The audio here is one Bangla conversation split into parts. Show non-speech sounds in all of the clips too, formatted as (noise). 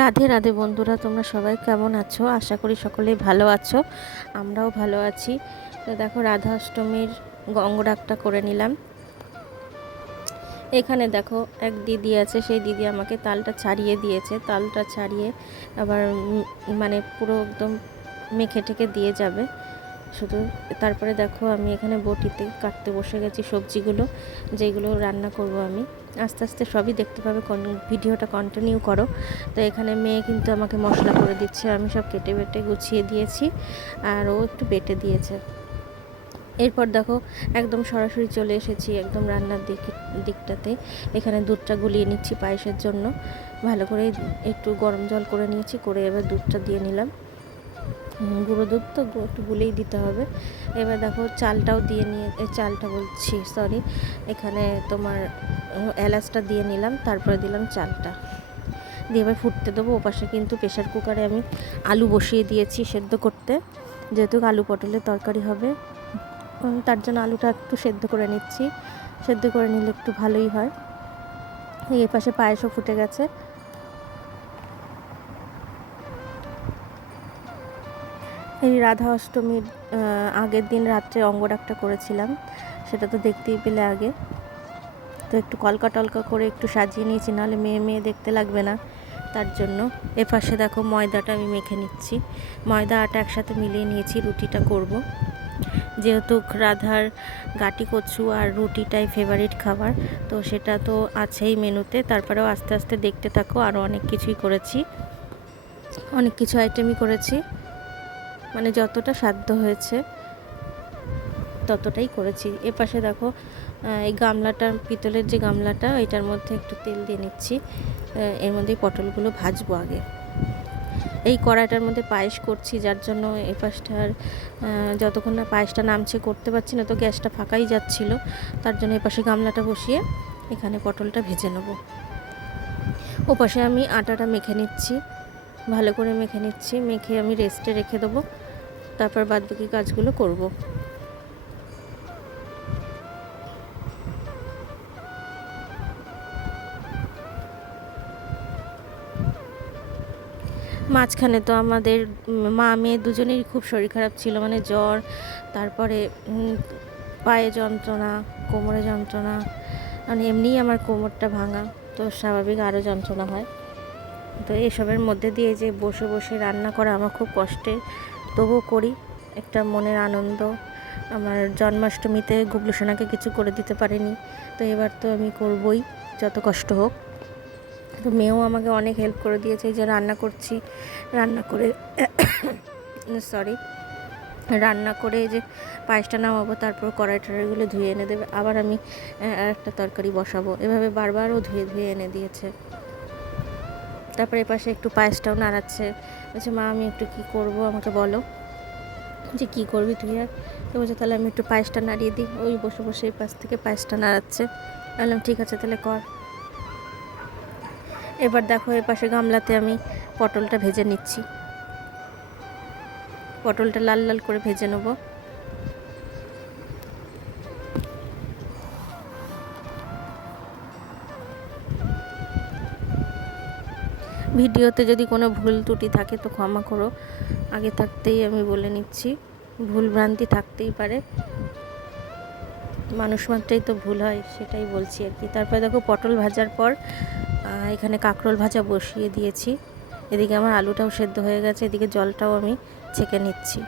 রাধে রাধে বন্ধুরা, তোমরা সবাই কেমন আছো? আশা করি সকলেই ভালো আছো, আমরাও ভালো আছি। তো দেখো, রাধা অষ্টমীর অঙ্গরাগটা করে নিলাম। এখানে দেখো, এক দিদি আছে, সেই দিদি আমাকে তালটা ছাড়িয়ে দিয়েছে। তালটা ছাড়িয়ে আবার মানে পুরো একদম মেখে ঠেকে দিয়ে যাবে। শুধু তারপরে দেখো আমি এখানে বটিতে কাটতে বসে গেছি সবজিগুলো, যেগুলো রান্না করব আমি। আস্তে আস্তে সবই দেখতে পাবে ভিডিওটা কন্টিনিউ করো। তো এখানে মেয়ে কিন্তু আমাকে মশলা করে দিচ্ছে, আমি সব কেটে বেটে গুছিয়ে দিয়েছি, আর ও একটু বেটে দিয়েছে। এরপর দেখো একদম সরাসরি চলে এসেছি একদম রান্নার দিক, দিকটাতে। এখানে দুধটা গুলিয়ে নিচ্ছি পায়েসের জন্য। ভালো করে একটু গরম জল করে নিয়েছি, করে এবার দুধটা দিয়ে নিলাম। গুঁড়ো দুধ তো একটু গুলেই দিতে হবে। এবার দেখো চালটাও দিয়ে নিয়ে চালটা বলছি সরি এখানে তোমার এলাচটা দিয়ে নিলাম, তারপরে দিলাম চালটা। দিয়ে এবার ফুটতে দেবো, ওপাশে কিন্তু প্রেশার কুকারে আমি আলু বসিয়ে দিয়েছি সেদ্ধ করতে। যেহেতু আলু পটলের তরকারি হবে তার জন্য আলুটা একটু সেদ্ধ করে নিচ্ছি। সেদ্ধ করে নিলে একটু ভালোই হয়। এই পাশে পায়েসও ফুটে গেছে। এই রাধা অষ্টমীর আগের দিন রাত্রে অঙ্গরাগটা করেছিলাম। সেটা তো দেখতেই পেলে আগে। তো একটু কলকা টলকা করে একটু সাজিয়ে নিয়েছি, নাহলে মেয়ে মেয়ে দেখতে লাগবে না। তার জন্য এপাশে দেখো ময়দাটা আমি মেখে নিচ্ছি। ময়দা আটা একসাথে মিলিয়ে নিয়েছি, রুটিটা করব। যেহেতু রাধার গাটি কচু আর রুটিটাই ফেভারিট খাবার, তো সেটা তো আছেই মেনুতে। তারপরেও আস্তে আস্তে দেখতে থাকো আরও অনেক কিছুই করেছি। অনেক কিছু আইটেমই করেছি। মানে যতটা সাধ্য হয়েছে, ততটাই করেছি। এ পাশে দেখো এই গামলাটা, পিতলের যে গামলাটা, এটার মধ্যে একটু তেল দিয়ে নিচ্ছি। এর মধ্যে পটলগুলো ভাজবো আগে। এই কড়াইটার মধ্যে পায়েস করছি, যার জন্য এই পাশটার যতক্ষণ না পায়েসটা নামছে, করতে পারছি না, তো গ্যাসটা ফাঁকাই যাচ্ছিল। তার জন্য এপাশে গামলাটা বসিয়ে এখানে পটলটা ভেজে নেব। ও পাশে আমি আটাটা মেখে নিচ্ছি। ভালো করে মেখে নিচ্ছি। মেখে আমি রেস্টে রেখে দেবো। তারপর বাদ বাকি কাজগুলো করব। মাঝখানে তো আমাদের মা মেয়ে দুজনেরই খুব শরীর খারাপ ছিল মানে জ্বর, তারপরে পায়ে যন্ত্রণা, কোমরে যন্ত্রণা মানে এমনিই আমার কোমরটা ভাঙা, তো স্বাভাবিক আরও যন্ত্রণা হয়। তো এসবের মধ্যে দিয়ে যে বসে বসে রান্না করা আমার খুব কষ্টের। তবুও করি, একটা মনের আনন্দ। আমার জন্মাষ্টমীতে গুবলু সোনাকে কিছু করে দিতে পারিনি, তো এবার তো আমি করবই, যত কষ্ট হোক। তো মেয়েও আমাকে অনেক হেল্প করে দিয়েছে যে রান্না করছি, রান্না করে (coughs) সরি রান্না করে যে পায়েসটা নামাবো, তারপর কড়াই টড়াইগুলো ধুয়ে এনে দেবে, আবার আমি একটা তরকারি বসাবো। এভাবে বারবারও ধুয়ে ধুয়ে এনে দিয়েছে। তারপরে এপাশে একটু পায়েসটাও নাড়াচ্ছে। বলছে, মা, আমি একটু কি করব? আমাকে বলো। যে, কি করবি তুই আর? তো বলছে, তাহলে আমি একটু পায়েসটা নাড়িয়ে দিই। ওই বসে বসে এই পাশ থেকে পায়েসটা নাড়াচ্ছে। বললাম, ঠিক আছে, তাহলে কর। এবার দেখো এ পাশে গামলাতে আমি পটলটা ভেজে নিচ্ছি। পটলটা লাল লাল করে ভেজে নেব। ভিডিওতে যদি কোনো ভুল ত্রুটি থাকে তো ক্ষমা করো। আগে থাকতেই আমি বলে নিচ্ছি, ভুল ভ্রান্তি থাকতেই পারে। মানুষ মাত্রেই তো ভুল হয়, সেটাই বলছি আর কি। তারপরে দেখো পটল ভাজার পর এখানে কাঁকরোল ভাজা বসিয়ে দিয়েছি। এদিকে আমার আলুটাও সেদ্ধ হয়ে গেছে, এদিকে জলটাও আমি ছেঁকে নিচ্ছি।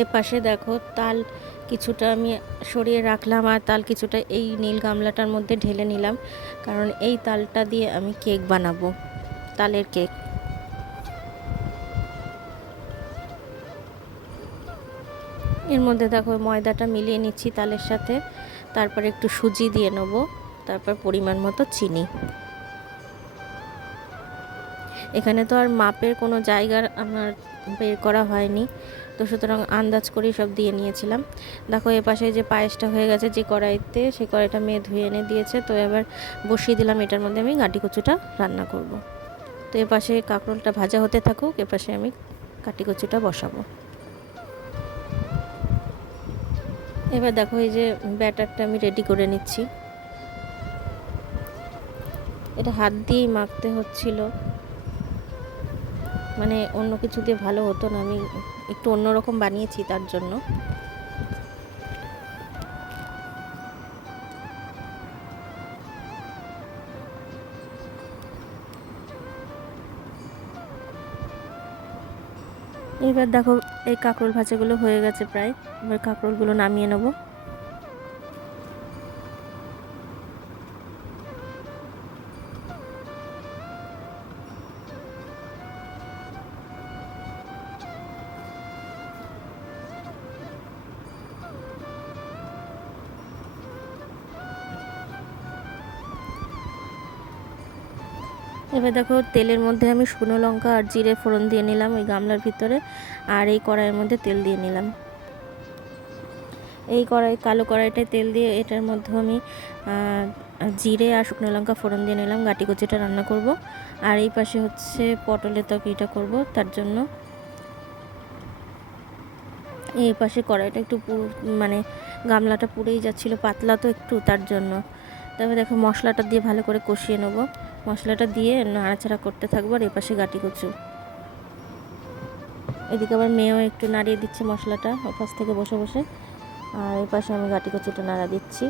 এ পাশে দেখো তাল কিছুটা আমি সরিয়ে রাখলাম আর তাল কিছুটা এই নীল গামলাটার মধ্যে ঢেলে নিলাম। কারণ এই তালটা দিয়ে আমি কেক বানাবো, তালের কেক। এর মধ্যে দেখো ময়দাটা মিলিয়ে নিচ্ছি তালের সাথে। তারপর একটু সুজি দিয়ে নেব, তারপর পরিমাণ মতো চিনি। এখানে তো আর মাপের কোনো জায়গার আমার বের করা হয়নি। তো সুতরাং আন্দাজ করেই সব দিয়ে নিয়েছিলাম। দেখো এ পাশে যে পায়েসটা হয়ে গেছে যে কড়াইতে সেই কড়াইটা মেয়ে ধুয়ে এনে দিয়েছে। তো এবার বসিয়ে দিলাম এটার মধ্যে আমি গাটি কচুটা রান্না করব। তো এ পাশে কাঁকরোলটা ভাজা হতে থাকুক, এ পাশে আমি কাটি কচুটা বসাবো। এবার দেখো এই যে ব্যাটারটা আমি রেডি করে নিচ্ছি। এটা হাত দিয়েই মাখতে হচ্ছিল। মানে অন্য কিছু দিয়ে ভালো হতো না। আমি একটু অন্যরকম বানিয়েছি তার জন্য। এবার দেখো এই কাঁকরোল ভাজাগুলো হয়ে গেছে প্রায়। এবার কাঁকরোলগুলো নামিয়ে নেব। এবার দেখো তেলের মধ্যে আমি শুকনো লঙ্কা আর জিরে ফোড়ন দিয়ে নিলাম ওই গামলার ভিতরে আর এই কড়াইয়ের মধ্যে তেল দিয়ে নিলাম। এই কড়াই, কালো কড়াইটায় তেল দিয়ে এটার মধ্যে আমি জিরে আর শুকনো লঙ্কা ফোড়ন দিয়ে নিলাম, গাটি কচিটা রান্না করব। আর এই পাশে হচ্ছে পটলের তরকারিটা করব তার জন্য। এই পাশে কড়াইটা একটু মানে গামলাটা পুড়েই যাচ্ছিল, পাতলা তো একটু তার জন্য। তবে দেখো মশলাটা দিয়ে ভালো করে কষিয়ে নেব। মশলাটা দিয়ে নাড়াচাড়া করতে থাকব আর এপাশে গাটি কচু। এদিকে আবার মেয়েও একটু নাড়িয়ে দিচ্ছে মশলাটা, ওপাশ থেকে বসে বসে। আর এপাশে পাশে আমি গাটি কচুটা নাড়া দিচ্ছি।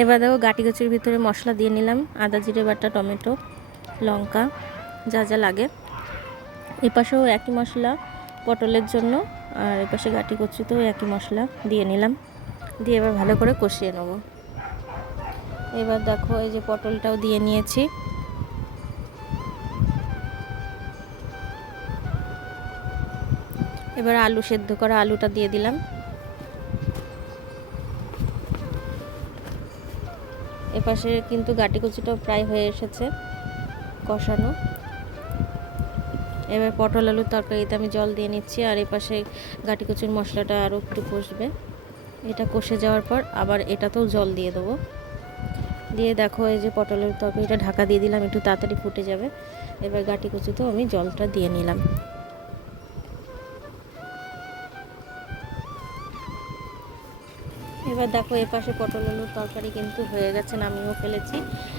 এবার দেখো গাটি গাছের ভিতরে মশলা দিয়ে নিলাম। আদা, জিরে বাটা, টমেটো, লঙ্কা, যা যা লাগে। এপাশেও একই মশলা পটলের জন্য, আর এপাশে গাটি কচুতেও একই মশলা দিয়ে নিলাম। দিয়ে এবার ভালো করে কষিয়ে নেব। এবার দেখো এই যে পটলটাও দিয়ে নিয়েছি। এবার আলু, সেদ্ধ করা আলুটা দিয়ে দিলাম। এপাশে কিন্তু গাটি কুচিটাও প্রায় হয়ে এসেছে কষানো। এবার পটল আলুর তরকারিতে আমি জল দিয়ে নিচ্ছি আর এপাশে গাটি কুচির মশলাটা আরও একটু কষবে। এটা কষে যাওয়ার পর আবার এটাতেও জল দিয়ে দেবো। দিয়ে দেখো এই যে পটলের তরকারিটা ঢাকা দিয়ে দিলাম, একটু তাড়াতাড়ি ফুটে যাবে। এবার গাটি কুচিতেও আমি জলটা দিয়ে নিলাম। এবার দেখো এপাশে পটল আলুর তরকারি কিন্তু হয়ে গেছে, নামিয়েও ফেলেছি।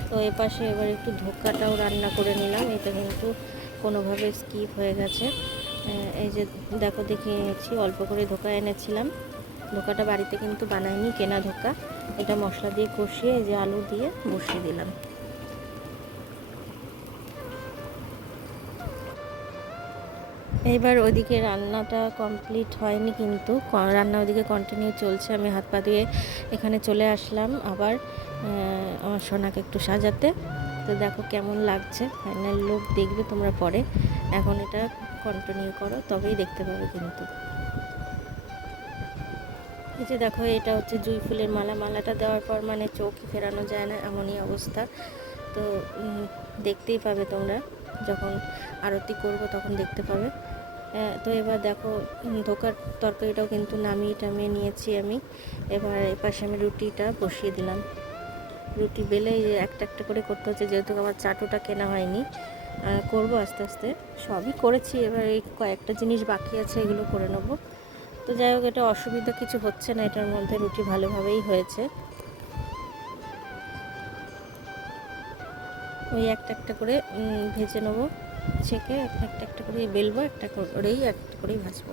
তো এপাশে এবার একটু ধোকাটাও রান্না করে নিলাম, এটা কিন্তু কোনোভাবে স্কিপ হয়ে গেছে। এই যে দেখো দেখিয়ে এনেছি অল্প করে ধোকা এনেছিলাম। ধোকাটা বাড়িতে কিন্তু বানায়নি কেনা ধোকা। এটা মশলা দিয়ে কষিয়ে এই যে আলু দিয়ে বসিয়ে দিলাম। এইবার ওদিকে রান্নাটা কমপ্লিট হয়নি কিন্তু। রান্না ওদিকে কন্টিনিউ চলছে। আমি হাত পা দিয়ে এখানে চলে আসলাম আবার আমার সোনাকে একটু সাজাতে। তো দেখো কেমন লাগছে। ফাইনাল লুক দেখবে তোমরা পরে। এখন এটা কন্টিনিউ করো, তবেই দেখতে পাবে কিন্তু। এই যে দেখো, এটা হচ্ছে জুই ফুলের মালা। মালাটা দেওয়ার পর মানে চোখই ফেরানো যায় না, এমনই অবস্থা। তো দেখতেই পাবে তোমরা। যখন আরতি করব তখন দেখতে পাবে। তো এবার দেখো ধোকার তরকারিটাও কিন্তু নামিয়ে টামিয়ে নিয়েছি আমি। এবার এপাশে আমি রুটিটা বসিয়ে দিলাম। রুটি বেলে একটা একটা করে করতে হচ্ছে, যেহেতু আমার চাটুটা কেনা হয়নি। করব আস্তে আস্তে। সবই করেছি, এবার এই কয়েকটা জিনিস বাকি আছে, এগুলো করে নেব। তো যাই হোক, এটা অসুবিধা কিছু হচ্ছে না, এটার মধ্যে রুটি ভালোভাবেই হয়েছে। ওই একটা একটা করে ভেজে নেব। ছেঁকে একটা একটা করে বেলবো একটা করেই একটা করেই ভাজবো।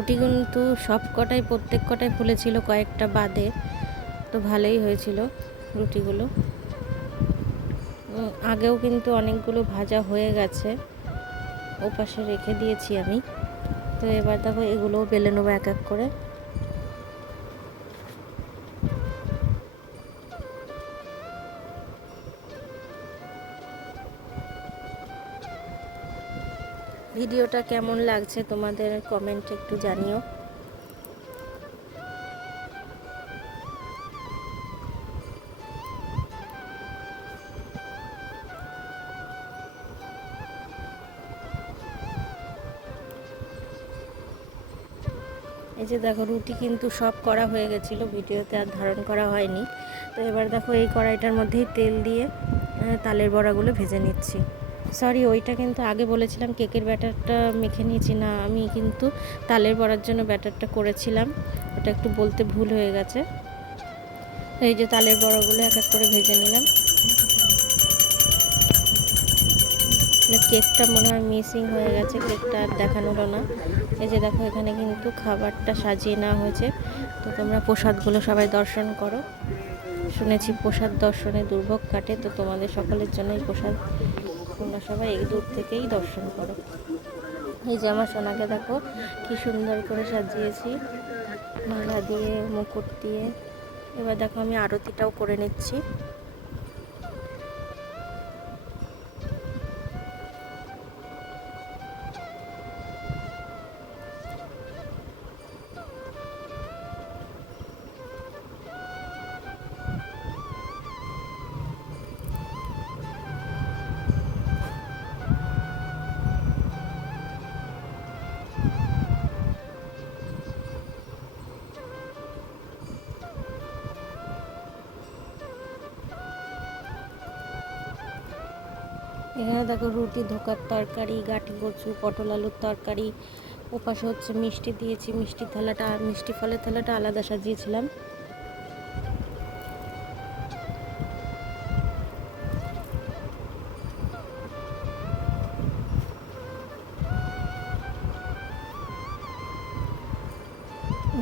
রুটি কিন্তু সব কটাই, প্রত্যেক কটাই ফুলেছিল কয়েকটা বাদে। তো ভালোই হয়েছিল রুটিগুলো। আগেও কিন্তু অনেকগুলো ভাজা হয়ে গেছে। ওপাশে রেখে দিয়েছি আমি। তো এবার দেখো এগুলোও বেলে নেব এক এক করে। ভিডিওটা কেমন লাগছে তোমাদের কমেন্টে একটু জানিও। এই যে দেখো, রুটি কিন্তু সব করা হয়ে গেছিল, ভিডিওতে আর ধারণ করা হয়নি। তো এবার দেখো এই কড়াইটার মধ্যেই তেল দিয়ে তালের বড়াগুলো ভেজে নিচ্ছি। সরি ওইটা কিন্তু আগে বলেছিলাম, কেকের ব্যাটারটা মেখে নিয়েছি না, আমি কিন্তু তালের বড়ার জন্য ব্যাটারটা করেছিলাম। ওটা একটু বলতে ভুল হয়ে গেছে। এই যে তালের বড়াগুলো এক এক করে ভেজে নিলাম। কেকটা মনে হয় মিসিং হয়ে গেছে, কেকটা আর দেখানো হলো না। এই যে দেখো, এখানে কিন্তু খাবারটা সাজিয়ে নেওয়া হয়েছে। তো তোমরা প্রসাদগুলো সবাই দর্শন করো। শুনেছি প্রসাদ দর্শনে দুর্ভোগ কাটে, তো তোমাদের সকলের জন্যই প্রসাদ তোমরা সবাই এই দূর থেকেই দর্শন করো। এই যে আমার সোনাকে দেখো, কি সুন্দর করে সাজিয়েছি। মালা দিয়ে, মুকুট দিয়ে। এবার দেখো আমি আরতিটাও করে নিচ্ছি। এখানে দেখো রুটি, ধোকার তরকারি, গাটি কচু, পটল আলুর তরকারি, ওপাশে হচ্ছে মিষ্টি দিয়েছি, মিষ্টি থালাটা, মিষ্টি ফলের থালাটা আলাদা সাজিয়েছিলাম।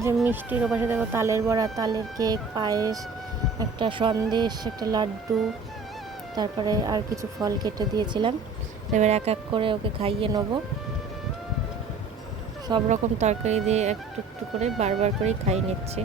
যে মিষ্টির ওপাশে দেখো তালের বড়া, তালের কেক, পায়েস, একটা সন্দেশ, একটা লাড্ডু। তারপরে আর কিছু ফল কেটে দিয়েছিলাম। এবার এক এক করে ওকে খাইয়ে নেব। সব রকম তরকারি দিয়ে একটু একটু করে বারবার করেই খাইয়ে নিচ্ছে।